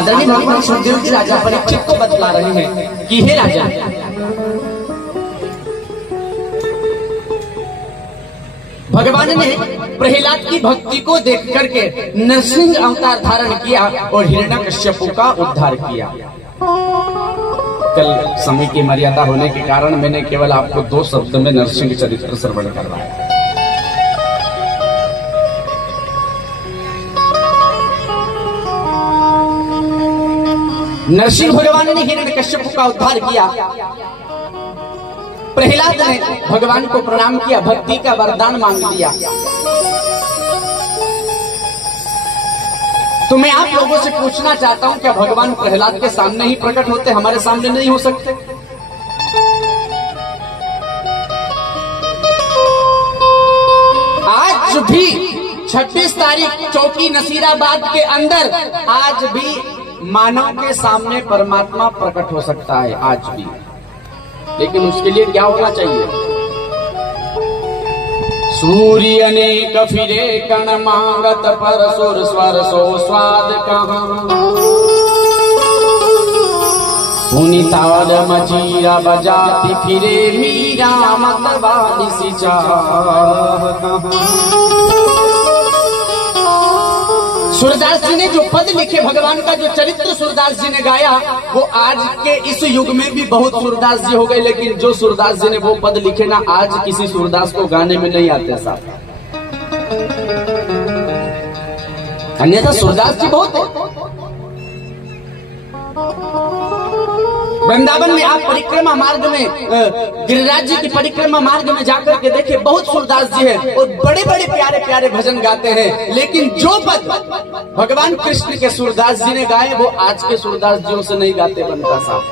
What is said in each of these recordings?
आदरणीय भगवान सुखदेव जी राजा परीक्षित को बतला रहे हैं कि हे राजा, भगवान ने प्रहलाद की भक्ति को देख करके नरसिंह अवतार धारण किया और हिरण्यकश्यपु का उद्धार किया। कल समय की मर्यादा होने के कारण मैंने केवल आपको 2 शब्द में नरसिंह चरित्र श्रवण करवाया। नरसिंह भगवान ने हिरण्यकश्यपु का उद्धार किया। प्रहलाद ने भगवान को प्रणाम किया, भक्ति का वरदान मांग लिया। तो मैं आप लोगों से पूछना चाहता हूं, क्या भगवान प्रहलाद के सामने ही प्रकट होते, हमारे सामने नहीं हो सकते? आज भी 26 तारीख चौकी नसीराबाद के अंदर आज भी मानव के सामने परमात्मा प्रकट हो सकता है, आज भी। लेकिन उसके लिए क्या होना चाहिए? सूर्य अनेक फिरे कण मांगत पर सुर स्वर सो स्वाद कहाँ, पुनिताल मजीरा बजाती फिरे मीरा मतवाली सी चाह कहाँ। सूरदास जी ने जो पद लिखे, भगवान का जो चरित्र सूरदास जी ने गाया, वो आज के इस युग में भी बहुत सूरदास जी हो गए, लेकिन जो सूरदास जी ने वो पद लिखे ना, आज किसी सूरदास को गाने में नहीं आते साहब। अन्यथा सूरदास जी बहुत है। वृंदावन में आप परिक्रमा मार्ग में, गिरिराज जी की परिक्रमा मार्ग में जाकर के देखे, बहुत सूरदास जी है और बड़े बड़े प्यारे प्यारे भजन गाते हैं। लेकिन जो पद भगवान कृष्ण के सूरदास जी ने गाए, वो आज के सूरदास जियों से नहीं गाते बनता साहब।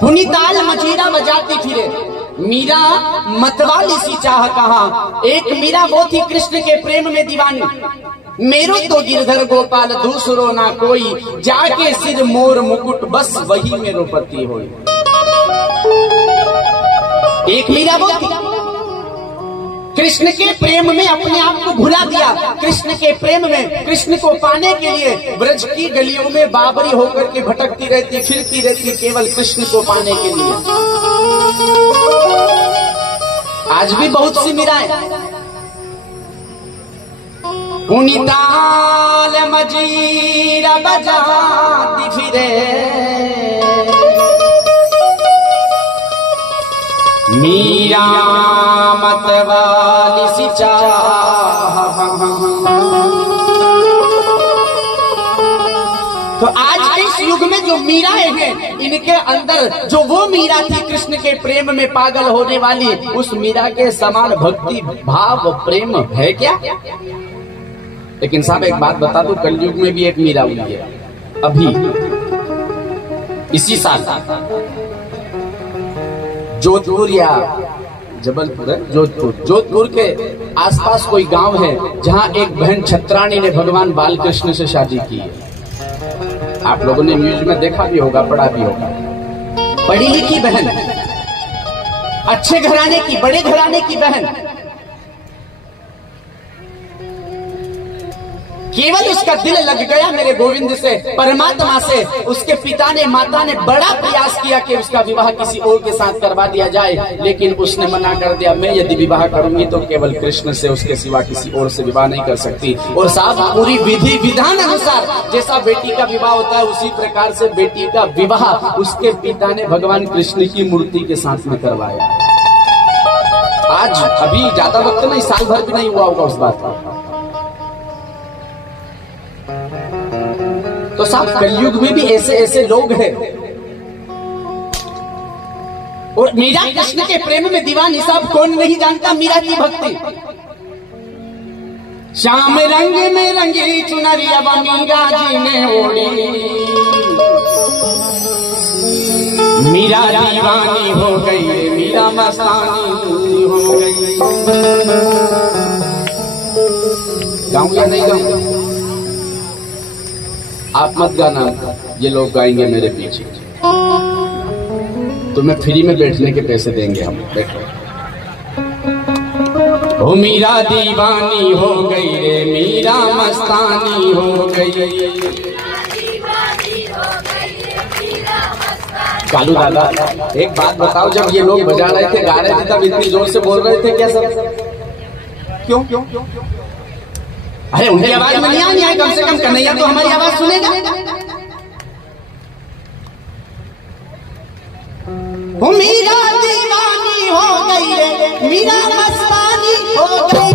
पुनिताल मजीरा बजाती फिरे मीरा मतवाली सी चाह कहाँ। एक मीरा वो थी कृष्ण के प्रेम में दीवानी, मेरो तो गिरधर गोपाल दूसरो ना कोई, जाके सिर मोर मुकुट बस वही मेरो पति होई। एक मीरा वो थी कृष्ण के प्रेम में अपने आप को भुला दिया। कृष्ण के प्रेम में, कृष्ण को पाने के लिए ब्रज की गलियों में बाबरी होकर के भटकती रहती, फिरती रहती, केवल कृष्ण को पाने के लिए। आज भी बहुत सी मीराएं पुनिताल मजीरा बजाती फिरे मीरा मतवाली सी चाह। तो आज के इस युग में जो मीराएं हैं, इनके अंदर जो वो मीरा थी कृष्ण के प्रेम में पागल होने वाली, उस मीरा के समान भक्ति भाव प्रेम है क्या? लेकिन साहब एक बात बता दूं, कलयुग में भी एक मीरा हुई है अभी इसी साल। जोधपुर या जबलपुर है, जोधपुर के आसपास कोई गांव है जहां एक बहन छत्राणी ने भगवान बालकृष्ण से शादी की है। आप लोगों ने न्यूज में देखा भी होगा, पढ़ा भी होगा। पढ़ी लिखी बहन, अच्छे घराने की, बड़े घराने की बहन, केवल उसका दिल लग गया मेरे गोविंद से, परमात्मा से। उसके पिता ने, माता ने बड़ा प्रयास किया कि उसका विवाह किसी और के साथ करवा दिया जाए, लेकिन उसने मना कर दिया। मैं यदि विवाह करूंगी तो केवल कृष्ण से, उसके सिवा किसी और से विवाह नहीं कर सकती। और साहब पूरी विधि विधान अनुसार जैसा बेटी का विवाह होता है, उसी प्रकार से बेटी का विवाह उसके पिता ने भगवान कृष्ण की मूर्ति के साथ में करवाया। आज अभी ज्यादा वक्त नहीं, साल भर भी नहीं हुआ होगा उस बात का। तो साहब कलयुग में भी ऐसे ऐसे लोग हैं। और मीरा कृष्ण के प्रेम में दीवानी, साहब कौन नहीं जानता मीरा की भक्ति। श्याम रंग में रंगी चुनरिया मीरा जी ने ओढ़ी, मीरा दीवानी हो गई, मीरा मस्तानी हो गई। गाऊं या नहीं गाऊं? आप मत गाना, ये लोग गाएंगे मेरे पीछे। तुम्हें फ्री में बैठने के पैसे देंगे हम, बैठो। ओ मीरा दीवानी हो गई रे, मीरा मस्तानी हो गई। कालू दादा एक बात बताओ, जब ये लोग बजा रहे थे गा रहे थे तब इतनी जोर से बोल रहे थे क्या सब? क्यों? अरे उनकी आवाज में नहीं आई, कम से कम कन्हैया तो हमारी आवाज सुनेगा। मीरा दीवानी हो गई रे, मीरा मस्तानी हो गई।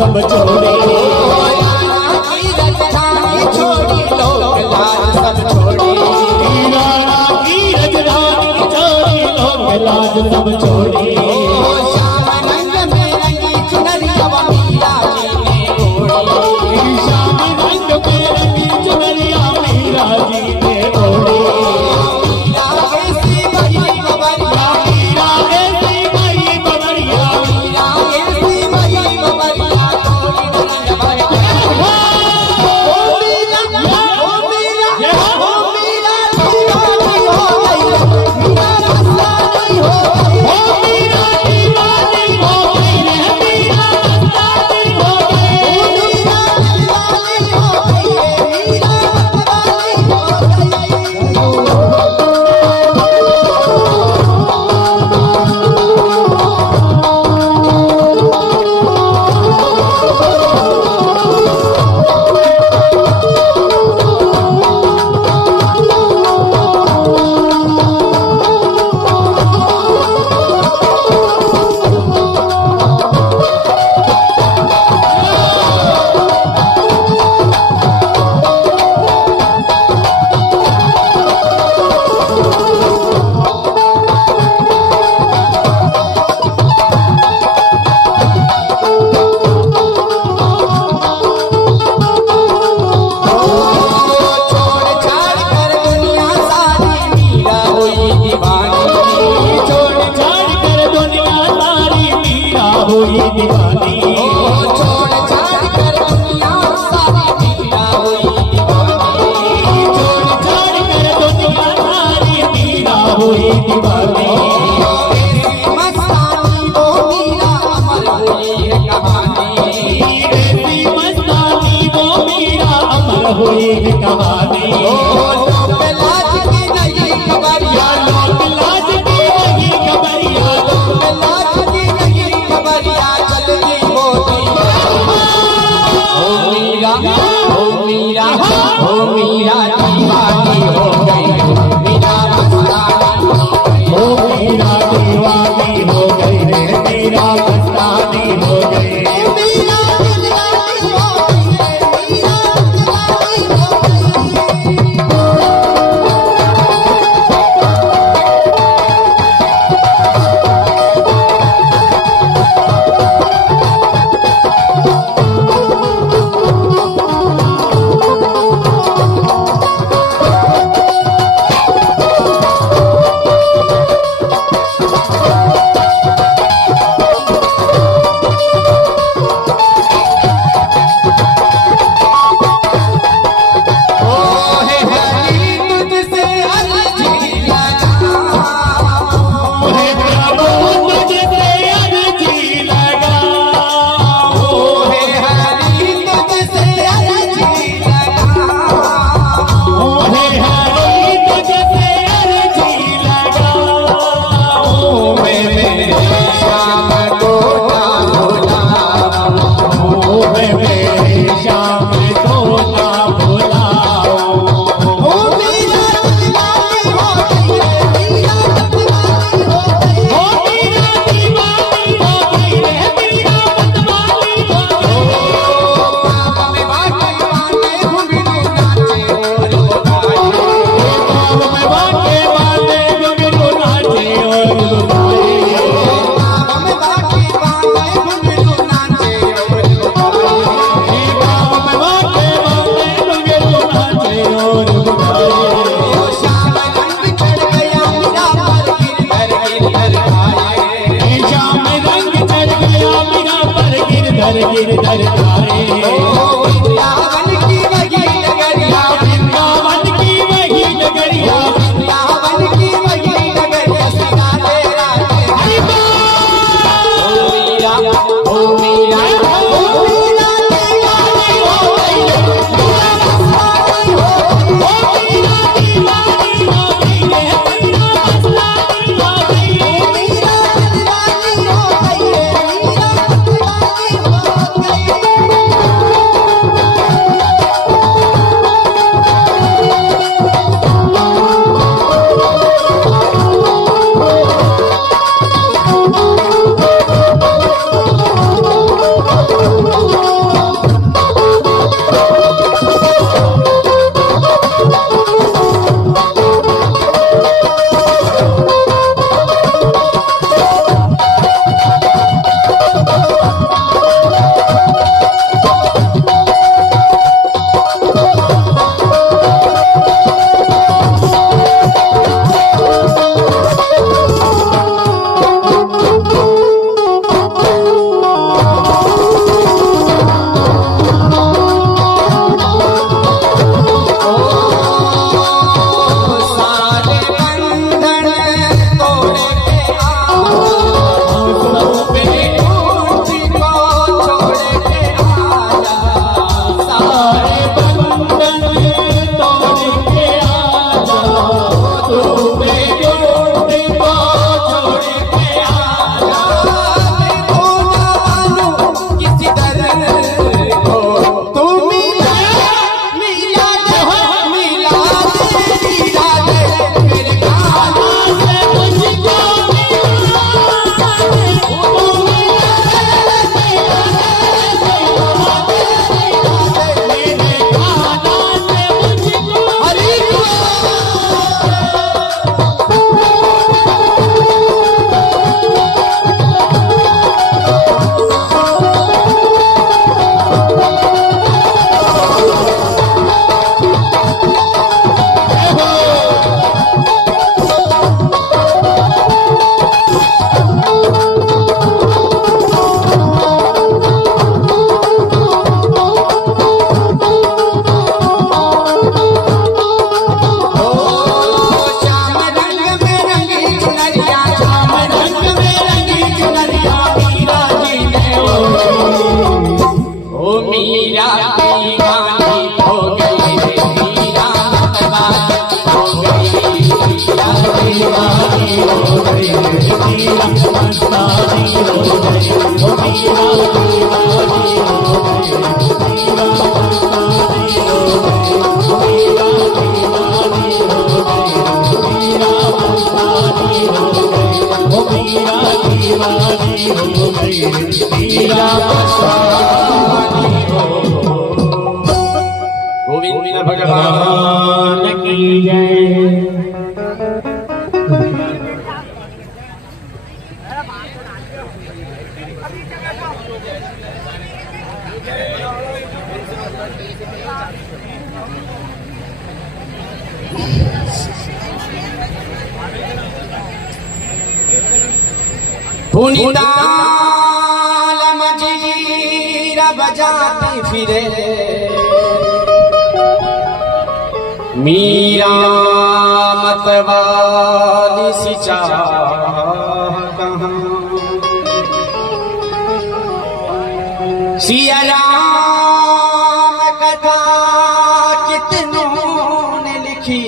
सब छोड़ी सब छोड़ी श्याम रंग में रंगी चुनरिया मीरा जी ने ओढ़ी। श्याम रंग में रंगी चुनरिया मीरा जी ने ओढ़ी। मीरा ऐसी बड़ी बबरिया, मीरा ऐसी बड़ी बबरिया, मीरा ऐसी बड़ी बबरिया थोड़ी रंग भरिया। ओ मीरा ओ मीरा ओ मीरा दीवानी हो गई, मीरा मस्तानी हो मीरा दीवानी हो गई, मीरा मस्तानी हो गई। गिरधर धारे। वृंदावन की वही नगरिया, वृंदावन की वही नगरिया, वृंदावन की वही नगरिया, सीता तेरा हरि बोल। ओ मीरा, ओ मीरा दीवानी हो गई, मीरा मस्तानी हो गई, ओ मीरा दीवानी हो गई, मीरा मस्तानी हो गई, मीरा दीवानी हो गई, मीरा दीवानी हो गई। गोविंद भगवान की जय। पुनीताल मजीरा बजाती फिरे, मीरा मतवाली सी चाह कहाँ, सिया राम कथा कितनों ने लिखी,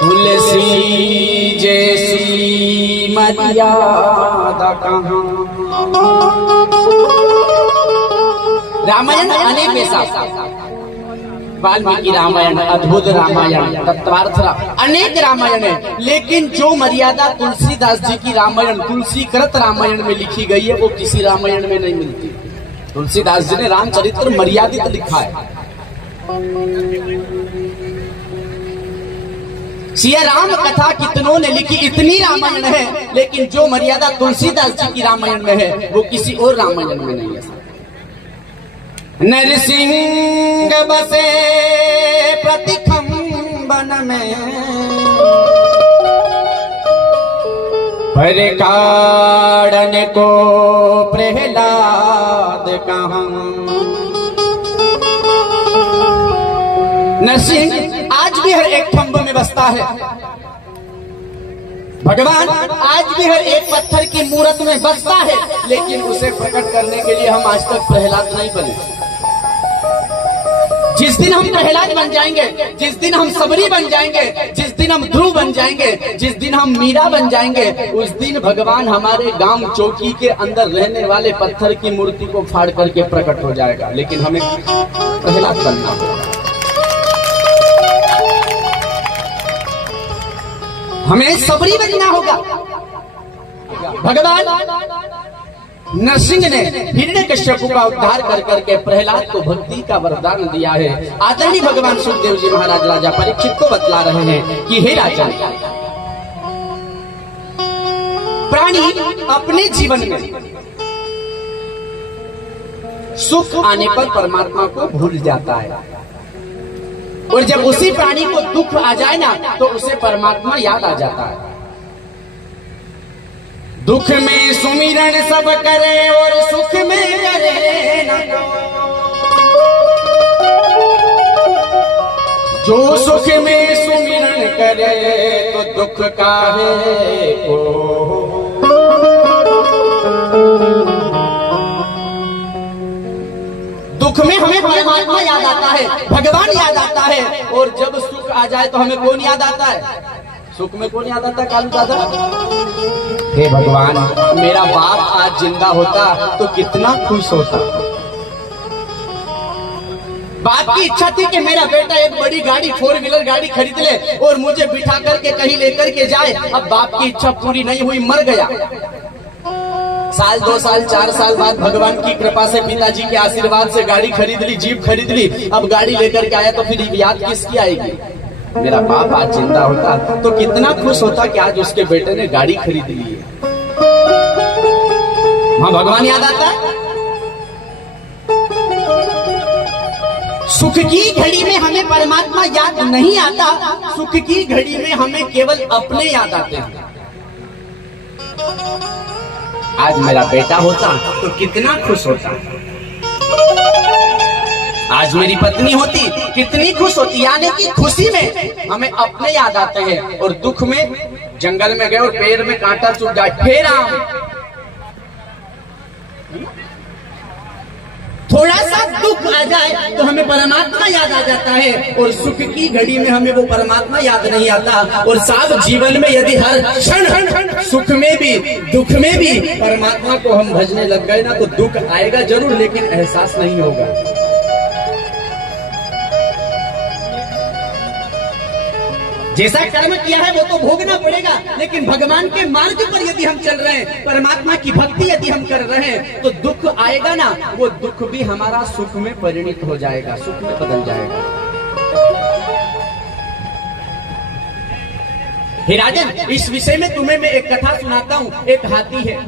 तुलसी जैसी मर्यादा कहाँ। रामायण अनेक ऐसा, वाल्मीकि रामायण, अद्भुत रामायण, तत्वार्थ अनेक रामायण है, लेकिन जो मर्यादा तुलसीदास जी की रामायण, तुलसीकृत रामायण में लिखी गई है, वो किसी रामायण में नहीं मिलती। तुलसीदास जी ने रामचरित्र मर्यादित लिखा है। सिया राम कथा कितनों ने लिखी, इतनी रामायण है, लेकिन जो मर्यादा तुलसीदास जी की रामायण में है, वो किसी और रामायण में नहीं है। नरसिंह बसे प्रतिखंबन में, पर कारण को प्रहलाद कहाँ। नरसिंह आज भी हर एक खंभ में बसता है। भगवान आज भी हर एक पत्थर की मूरत में बसता है, लेकिन उसे प्रकट करने के लिए हम आज तक प्रहलाद नहीं बने। जिस दिन हम प्रहलाद बन जाएंगे, जिस दिन हम सबरी बन जाएंगे, जिस दिन हम ध्रुव बन जाएंगे, जिस दिन हम मीरा बन जाएंगे, उस दिन भगवान हमारे गांव चौकी के अंदर रहने वाले पत्थर की मूर्ति को फाड़ करके प्रकट हो जाएगा। लेकिन हमें प्रहलाद बनना होगा, हमें सबरी बनना होगा। भगवान नरसिंह ने हिरण्यकश्यप का उद्धार कर करके प्रहलाद को भक्ति का वरदान दिया है। आदरणीय भगवान सुखदेव जी महाराज राजा परीक्षित को बतला रहे हैं कि हे राजा, प्राणी अपने जीवन में सुख आने पर परमात्मा को भूल जाता है, और जब उसी प्राणी को दुख आ जाए ना तो उसे परमात्मा याद आ जाता है। दुख में सुमिरन सब करे और सुख में करे न। जो सुख में सुमिरन करे तो दुख काहे को। दुख में हमें परमात्मा याद आता है, भगवान याद आता है, और जब सुख आ जाए तो हमें कौन याद आता है? सुख में कौन याद आता है कालू दादा? हे भगवान, मेरा बाप आज जिंदा होता तो कितना खुश होता। बाप की इच्छा थी कि मेरा बेटा एक बड़ी गाड़ी 4 व्हीलर गाड़ी खरीद ले और मुझे बिठा करके कहीं लेकर के जाए। अब बाप की इच्छा पूरी नहीं हुई, मर गया। साल 2 साल 4 साल बाद भगवान की कृपा से पिताजी के आशीर्वाद से गाड़ी खरीद ली, जीप खरीद ली। अब गाड़ी लेकर के आया तो फिर याद किसकी आएगी? मेरा बाप आज जिंदा होता तो कितना खुश होता कि आज उसके बेटे ने गाड़ी खरीद ली है। वहां भगवान याद आता है। सुख की घड़ी में हमें परमात्मा याद नहीं आता, सुख की घड़ी में हमें केवल अपने याद आते हैं। आज मेरा बेटा होता तो कितना खुश होता, आज मेरी पत्नी होती कितनी खुश होती। यानी कि खुशी में हमें अपने याद आते हैं, और दुख में जंगल में गए और पैर में कांटा चुभ जाए, फिर थोड़ा सा दुख आ जाए तो हमें परमात्मा याद आ जाता है, और सुख की घड़ी में हमें वो परमात्मा याद नहीं आता। और साथ जीवन में यदि हर क्षण सुख में भी दुख में भी परमात्मा को हम भजने लग गए ना तो दुख आएगा जरूर, लेकिन एहसास नहीं होगा। जैसा कर्म किया है वो तो भोगना पड़ेगा, लेकिन भगवान के मार्ग पर यदि हम चल रहे हैं, परमात्मा की भक्ति यदि हम कर रहे हैं, तो दुख आएगा ना, वो दुख भी हमारा सुख में परिणित हो जाएगा, सुख में बदल जाएगा। हे राजन, इस विषय में तुम्हें मैं एक कथा सुनाता हूँ। एक हाथी है,